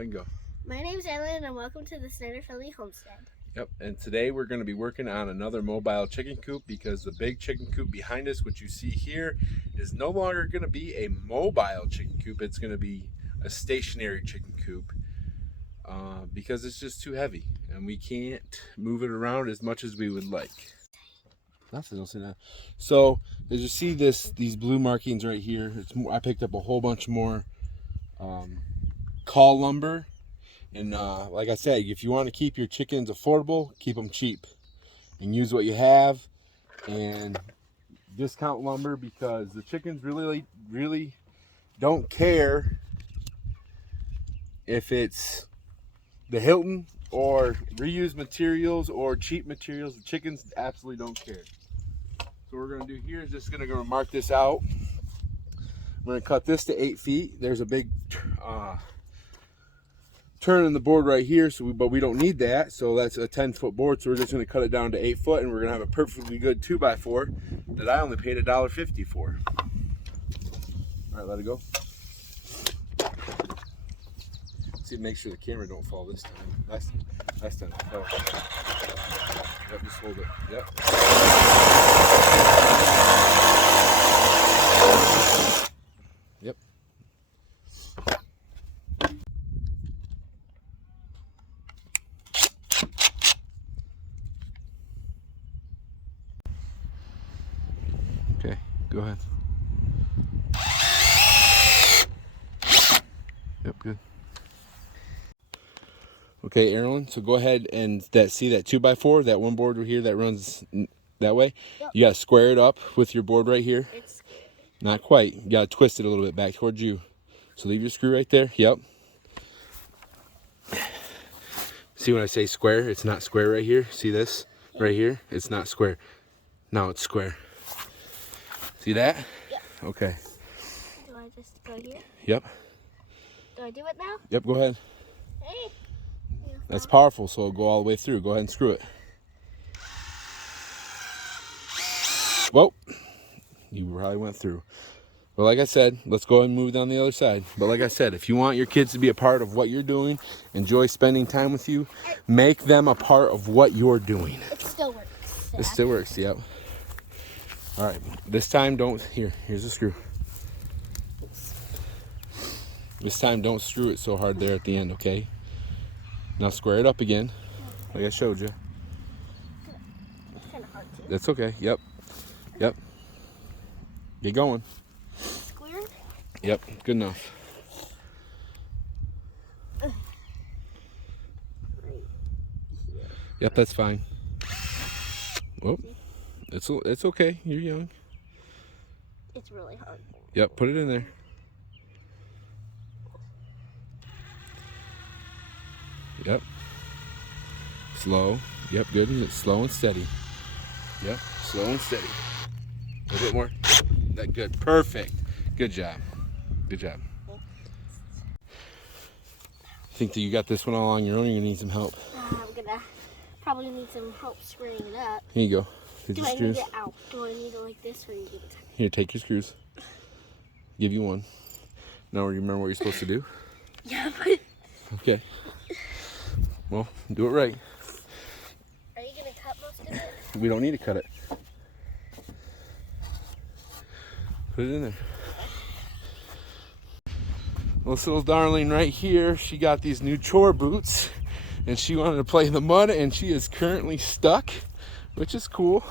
And go. My name's Ellen and welcome to the Snyder Family Homestead. Yep, and today we're going to be working on another mobile chicken coop because the big chicken coop behind us, which you see here, is no longer going to be a mobile chicken coop. It's going to be a stationary chicken coop because it's just too heavy and we can't move it around as much as we would like. Nothing else in that. So as you see these blue markings right here, I picked up a whole bunch more call lumber. And like I said, if you want to keep your chickens affordable, keep them cheap and use what you have and discount lumber, because the chickens really don't care if it's the Hilton or reused materials or cheap materials. The chickens absolutely don't care. So what we're going to do here is just going to mark this out. We're going to cut this to 8 feet. There's a big turn in the board right here, but we don't need that, so that's a 10-foot board, so we're just going to cut it down to 8 foot, and we're going to have a perfectly good 2x4 that I only paid $1.50 for. All right, let it go. See, make sure the camera don't fall this time. Last time it fell. Yep, just hold it. Yep. Yep. Okay, go ahead. Yep, good. Okay, Aaron, so go ahead and see that 2x4, that one board here that runs that way? Yep. You got to square it up with your board right here. It's square. Not quite. You got to twist it a little bit back towards you. So leave your screw right there. Yep. See when I say square, it's not square right here. See this right here? It's not square. Now it's square. See that? Yep. Okay. Do I just go here? Yep. Do I do it now? Yep, go ahead. Hey. That's powerful, so it'll go all the way through. Go ahead and screw it. Whoa. You probably went through. But like I said, let's go ahead and move down the other side. But like I said, if you want your kids to be a part of what you're doing, enjoy spending time with you, make them a part of what you're doing. It still works. It still works, yep. All right, this time don't, here's a screw. This time don't screw it so hard there at the end, okay? Now square it up again, like I showed you. It's kind of hard to. That's okay, yep. Yep. Get going. Square? Yep, good enough. Right here. Yep, that's fine. Whoop. It's okay, you're young. It's really hard. Yep, put it in there. Yep. Slow. Yep, good. Slow and steady. Yep, slow and steady. A little bit more. That good. Perfect. Good job. Good job. Think that you got this one all on your own, or you need some help? I'm gonna probably need some help squaring it up. Here you go. Take Do your I screws. need it out? Do I need it like this, or you give it to me? Here, take your screws. Give you one. Now you remember what you're supposed to do? Yeah, but... Okay. Well, do it right. Are you gonna cut most of it? We don't need to cut it. Put it in there. Well, this little darling right here, she got these new chore boots and she wanted to play in the mud, and she is currently stuck, which is cool.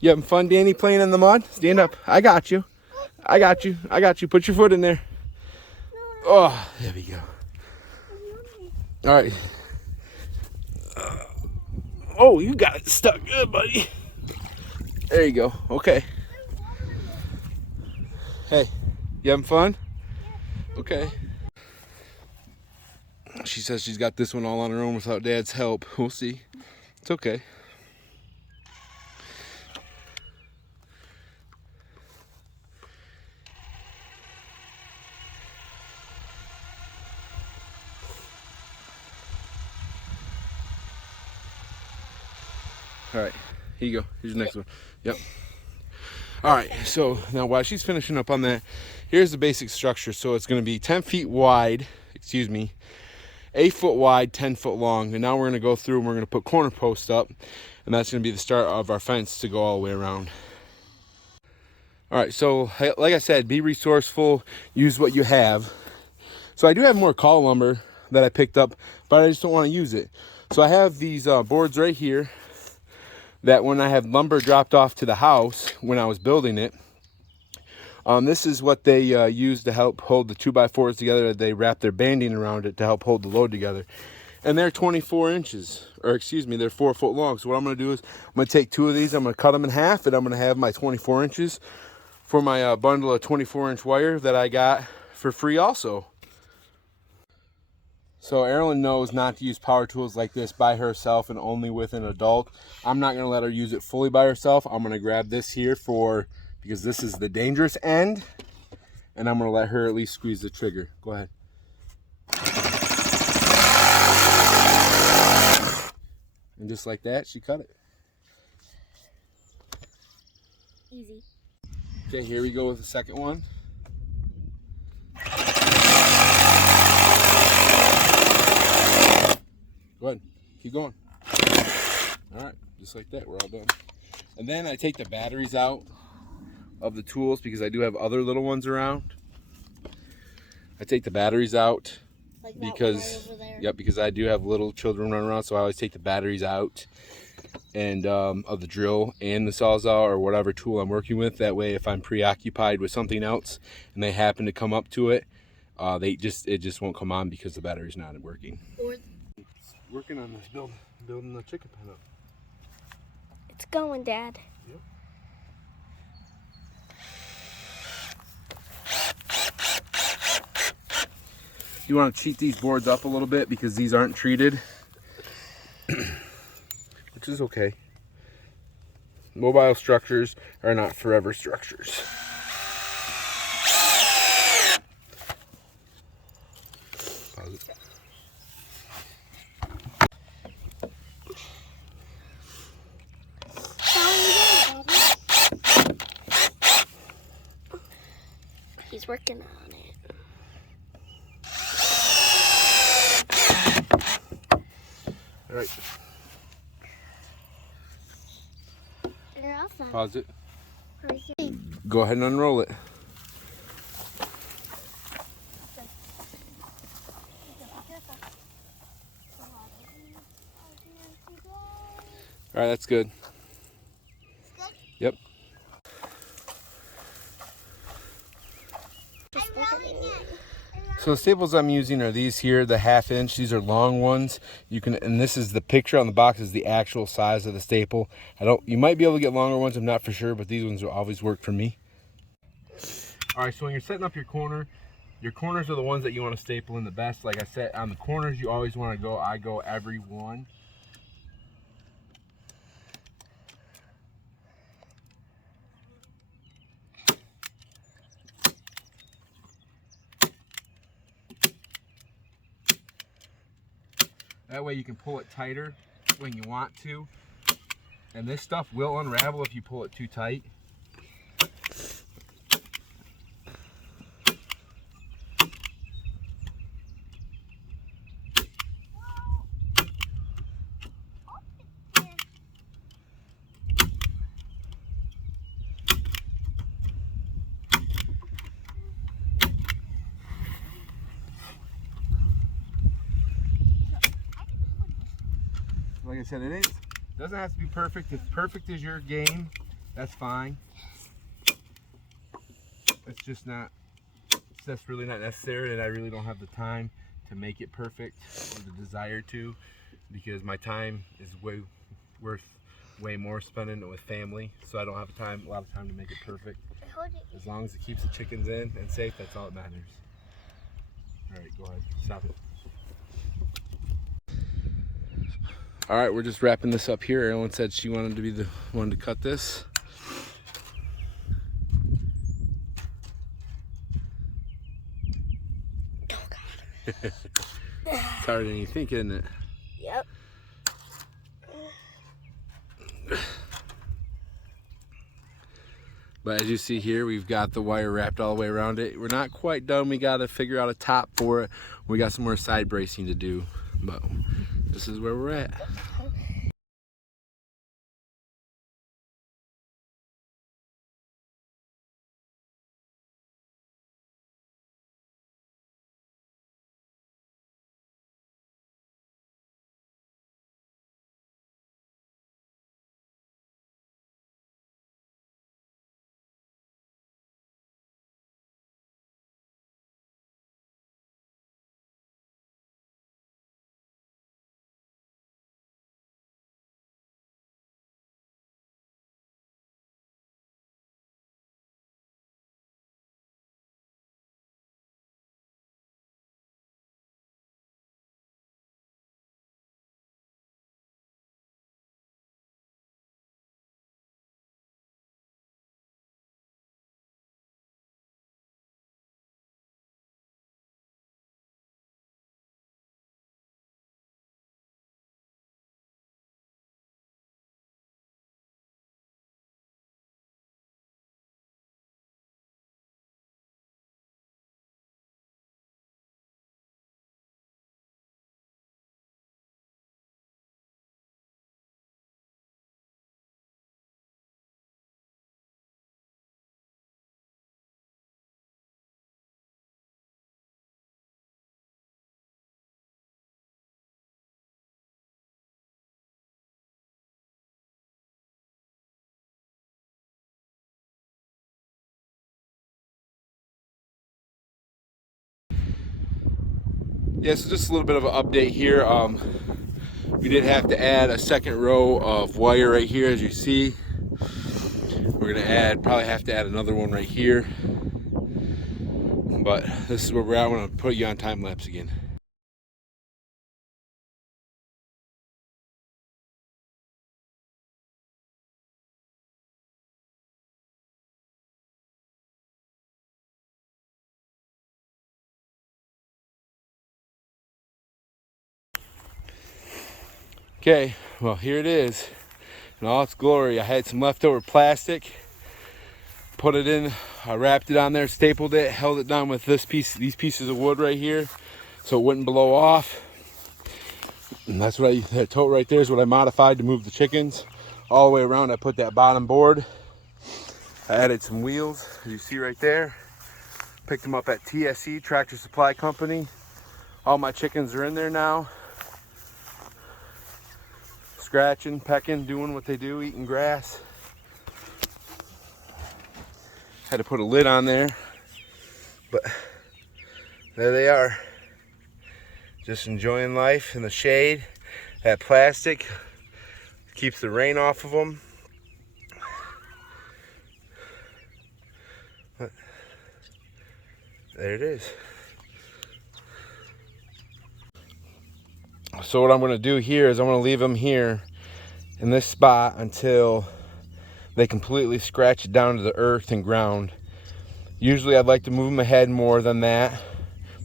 You having fun, Danny, playing in the mud? Stand up. I got you. I got you. I got you. Put your foot in there. Oh, there we go. All right. Oh, you got it stuck good, buddy. There you go. Okay. Hey, you having fun? Okay. She says she's got this one all on her own without Dad's help. We'll see. It's okay. All right, here you go. Here's the next one. Yep. All right, so now while she's finishing up on that, here's the basic structure. So it's going to be 10 feet wide, excuse me, 8 foot wide, 10 foot long. And now we're going to go through and we're going to put corner posts up. And that's going to be the start of our fence to go all the way around. All right, so like I said, be resourceful, use what you have. So I do have more call lumber that I picked up, but I just don't want to use it. So I have these boards right here that when I had lumber dropped off to the house when I was building it, this is what they use to help hold the 2x4s together. They wrap their banding around it to help hold the load together. And they're 24 inches, or excuse me, they're 4 foot long. So what I'm going to do is I'm going to take 2 of these, I'm going to cut them in half, and I'm going to have my 24 inches for my bundle of 24-inch wire that I got for free also. So Erin knows not to use power tools like this by herself and only with an adult. I'm not going to let her use it fully by herself. I'm going to grab this here because this is the dangerous end, and I'm going to let her at least squeeze the trigger. Go ahead. And just like that, she cut it. Easy. Okay, here we go with the second one. Go ahead, keep going. All right, just like that, we're all done. And then I take the batteries out of the tools because I do have other little ones around. I take the batteries out like because, right over there. Yep, because I do have little children running around, so I always take the batteries out and of the drill and the Sawzall or whatever tool I'm working with. That way, if I'm preoccupied with something else and they happen to come up to it, it just won't come on because the battery's not working. Or Working on this building the chicken pen up. it's going, Dad. Yep. You want to cheat these boards up a little bit because these aren't treated, which is okay. Mobile structures are not forever structures. Pause it. He's working on it. All right. You're awesome. Pause it. Go ahead and unroll it. All right, that's good. Good? Yep. So the staples I'm using are these here, the 1/2 inch. These are long ones. And this is the picture on the box is the actual size of the staple. You might be able to get longer ones, I'm not for sure, but these ones will always work for me. All right, so when you're setting up your corners are the ones that you want to staple in the best. Like I said, on the corners, you always want to I go every one. That way you can pull it tighter when you want to. And this stuff will unravel if you pull it too tight. Like I said, it doesn't have to be perfect. If perfect is your game, that's fine. That's really not necessary, and I really don't have the time to make it perfect or the desire to, because my time is worth way more spending it with family, so I don't have a lot of time to make it perfect. As long as it keeps the chickens in and safe, that's all that matters. All right, go ahead, stop it. All right, we're just wrapping this up here. Erin said she wanted to be the one to cut this. Oh, God. It's harder than you think, isn't it? Yep. But as you see here, we've got the wire wrapped all the way around it. We're not quite done. We got to figure out a top for it. We got some more side bracing to do, but this is where we're at. Yeah, so just a little bit of an update here. We did have to add a second row of wire right here, as you see. We're gonna probably have to add another one right here. But this is where we're at. I'm gonna put you on time lapse again. Okay, well here it is in all its glory. I had some leftover plastic, put it in, I wrapped it on there, stapled it, held it down with these pieces of wood right here so it wouldn't blow off. And that's what that tote right there is what I modified to move the chickens all the way around. I put that bottom board, I added some wheels, as you see right there. Picked them up at TSC, Tractor Supply Company. All my chickens are in there now. Scratching, pecking, doing what they do, eating grass. Had to put a lid on there, but there they are. Just enjoying life in the shade. That plastic keeps the rain off of them. But there it is. So what I'm going to do here is I'm going to leave them here in this spot until they completely scratch it down to the earth and ground. Usually I'd like to move them ahead more than that,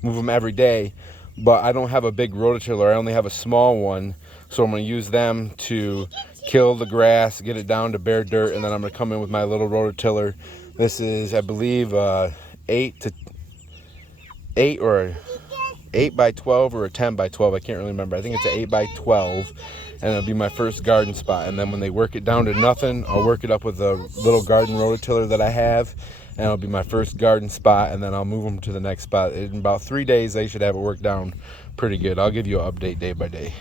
move them every day, but I don't have a big rototiller. I only have a small one, so I'm going to use them to kill the grass, get it down to bare dirt, and then I'm going to come in with my little rototiller. This is, I believe, 8 by 12 or a 10 by 12. I can't really remember. I think it's an 8 by 12, and it'll be my first garden spot. And then when they work it down to nothing, I'll work it up with a little garden rototiller that I have, and it'll be my first garden spot, and then I'll move them to the next spot. In about 3 days, they should have it worked down pretty good. I'll give you an update day by day.